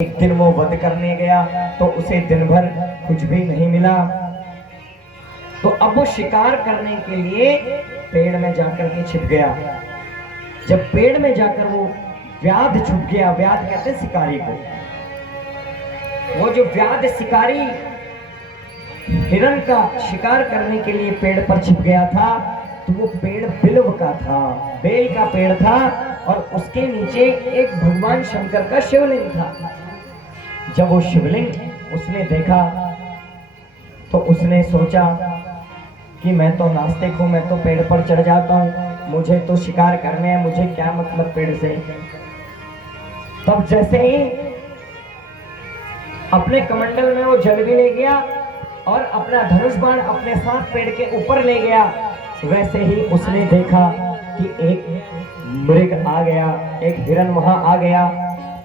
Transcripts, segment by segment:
एक दिन वो वध करने गया तो उसे दिन भर कुछ भी नहीं मिला। तो अब वो शिकार करने के लिए पेड़ में जाकर के छिप गया। जब पेड़ में जाकर वो व्याध छुप गया, व्याध कहते हैं शिकारी को, वो जो व्याध शिकारी हिरण का शिकार करने के लिए पेड़ पर छिप गया था, तो वो पेड़ बिल्व का था, बेल का पेड़ था, और उसके नीचे एक भगवान शंकर का शिवलिंग था। जब वो शिवलिंग उसने देखा तो उसने सोचा कि मैं तो नास्तिक हूं, मैं तो पेड़ पर चढ़ जाता हूं, मुझे तो शिकार करने हैं, मुझे क्या मतलब पेड़ से। तब जैसे ही अपने कमंडल में वो जल भी ले गया और अपना धनुष बाण अपने साथ पेड़ के ऊपर ले गया, वैसे ही उसने देखा कि एक मृग आ गया, एक हिरण वहां आ गया।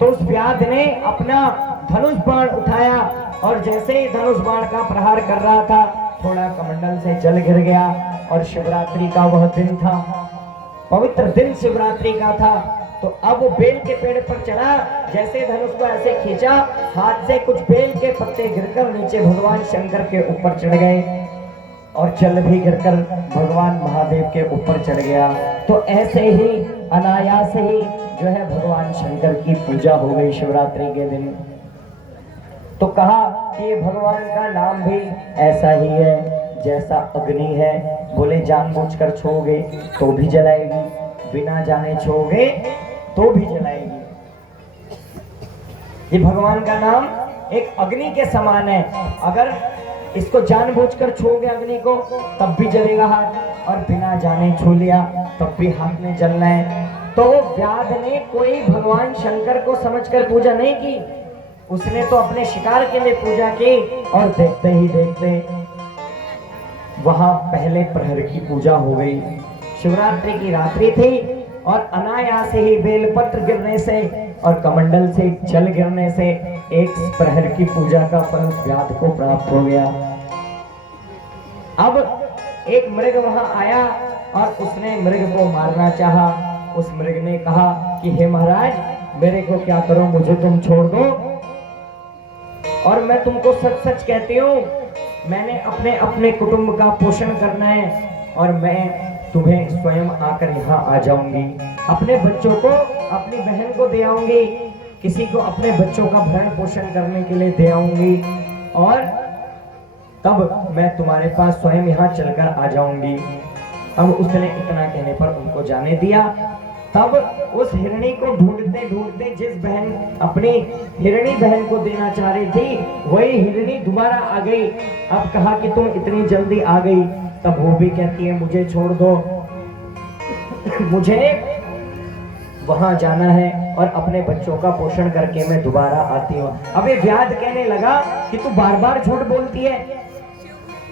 तो उस व्याध ने अपना धनुष बाण उठाया और जैसे ही धनुष बाण का प्रहार कर रहा था, थोड़ा कमंडल से जल गिर गया। और शिवरात्रि का वह दिन था, पवित्र दिन शिवरात्रि का था। तो अब वो बेल के पेड़ पर चढ़ा, जैसे धनुष को ऐसे खींचा, हाथ से कुछ बेल के पत्ते गिरकर नीचे भगवान शंकर के ऊपर चढ़ गए और जल भी गिरकर भगवान महादेव के ऊपर चढ़ गया। तो ऐसे ही अनायास ही जो है भगवान शंकर की पूजा हो गई शिवरात्रि के दिन। तो कहा कि भगवान का नाम भी ऐसा ही है जैसा अग्नि है, बोले जानबूझकर छूओगे तो भी जलाएगी, बिना जाने छूओगे तो भी जलाएगी। ये भगवान का नाम एक अग्नि के समान है, अगर इसको जानबूझकर छूओगे अग्नि को तब भी जलेगा हाथ, और बिना जाने छू लिया तब भी हाथ में जलना है। तो व्याध ने कोई भगवान शंकर को समझकर पूजा नहीं की, उसने तो अपने शिकार के लिए पूजा की। और देखते ही देखते वहां पहले प्रहर की पूजा हो गई। शिवरात्रि की रात्रि थी और अनायास ही बेलपत्र गिरने से और कमंडल से जल गिरने से एक प्रहर की पूजा का फल व्याध को प्राप्त हो गया। अब एक मृग वहां आया और उसने मृग को मारना चाहा। उस मृग ने कहा कि हे महाराज, मेरे को क्या करो, मुझे तुम छोड़ दो, और मैं तुमको सच सच कहती हूँ, मैंने अपने अपने कुटुंब का पोषण करना है और मैं तुम्हें स्वयं आकर यहाँ आ जाऊंगी, अपने बच्चों को अपनी बहन को दे आऊंगी, किसी को अपने बच्चों का भरण पोषण करने के लिए दे आऊंगी, और तब मैं तुम्हारे पास स्वयं यहाँ चलकर आ जाऊंगी। अब उसने इतना कहने पर उनको जाने दिया। तब उस हिरणी को ढूंढते ढूंढते जिस बहन अपनी हिरणी बहन को देना चाह रही थी, वही हिरणी दोबारा आ गई। अब कहा कि तुम इतनी जल्दी आ गई, तब वो भी कहती है मुझे छोड़ दो, मुझे वहां जाना है और अपने बच्चों का पोषण करके मैं दोबारा आती हूँ। अब ये व्याध कहने लगा कि तू बार बार झूठ बोलती है।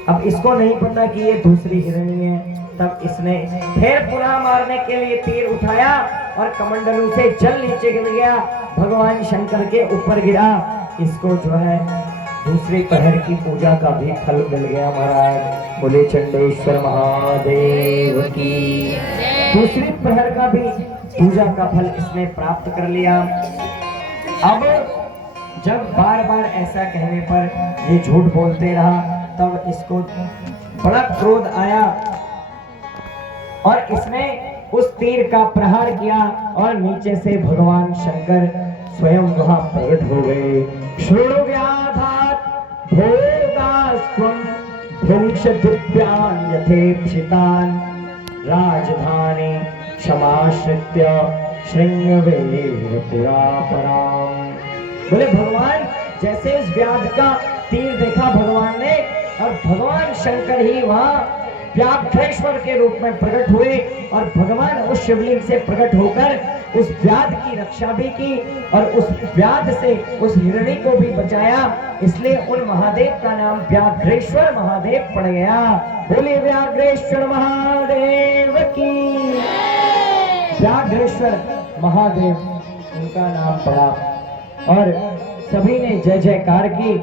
अब इसको नहीं पता कि ये दूसरी हिरणी है। तब इसने फिर पुनः मारने के लिए तीर उठाया और कमंडलों से जल नीचे गिर गया, भगवान शंकर के ऊपर गिरा। इसको जो है दूसरी प्रहर की पूजा का भी फल मिल गया महाराज। बोले चंडेश्वर महादेव की। दूसरी प्रहर का भी पूजा का फल इसने प्राप्त कर लिया। अब जब बार बार ऐसा कहने पर ये झूठ बोलते रहा, तब इसको बड़ा क्रोध आया और इसने उस तीर का प्रहार किया और नीचे से भगवान शंकर स्वयं वहां प्रकट हो गए। शृणु व्याधात् भोगास्त्वं भुंक्ष दिव्यान् यथेप्सितान् राजधानी क्षमाश्रित्य शृंगवेर पुरापराम्। बोले भगवान, जैसे इस व्याध का तीर देखा भगवान ने, और भगवान शंकर ही वहां व्याघ्रेश्वर के रूप में प्रकट हुए और भगवान उस शिवलिंग से प्रकट होकर उस व्याध की रक्षा भी की और उस व्याध से उस हिरणी को भी बचाया। इसलिए उन महादेव का नाम व्याघ्रेश्वर महादेव पड़ गया। बोले व्याघ्रेश्वर महादेव की। व्याघ्रेश्वर महादेव उनका नाम पड़ा और सभी ने जय जयकार की।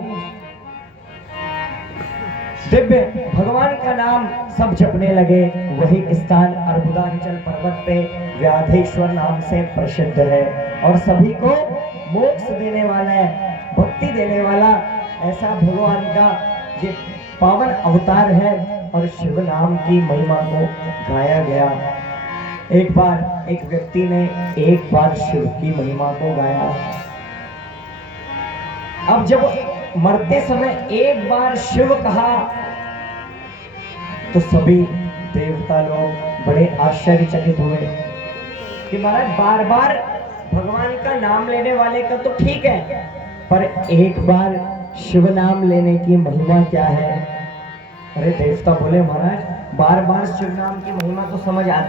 दिव्य भगवान का नाम सब जपने लगे। वही स्थान अर्बुदाचल पर्वत पे व्याधेश्वर नाम से प्रसिद्ध है। और सभी को मोक्ष देने वाला है, भक्ति देने वाला, ऐसा भगवान का ये पावन अवतार है। और शिव नाम की महिमा को गाया गया। एक बार एक व्यक्ति ने एक बार शिव की महिमा को गाया। अब जब मरते समय एक बार शिव कहा तो सभी देवता लोग बड़े आश्चर्यचकित हुए कि महाराज बार बार भगवान का नाम लेने वाले का तो ठीक है, पर एक बार शिव नाम लेने की महिमा क्या है। अरे देवता बोले महाराज बार बार शिव नाम की महिमा तो समझ आती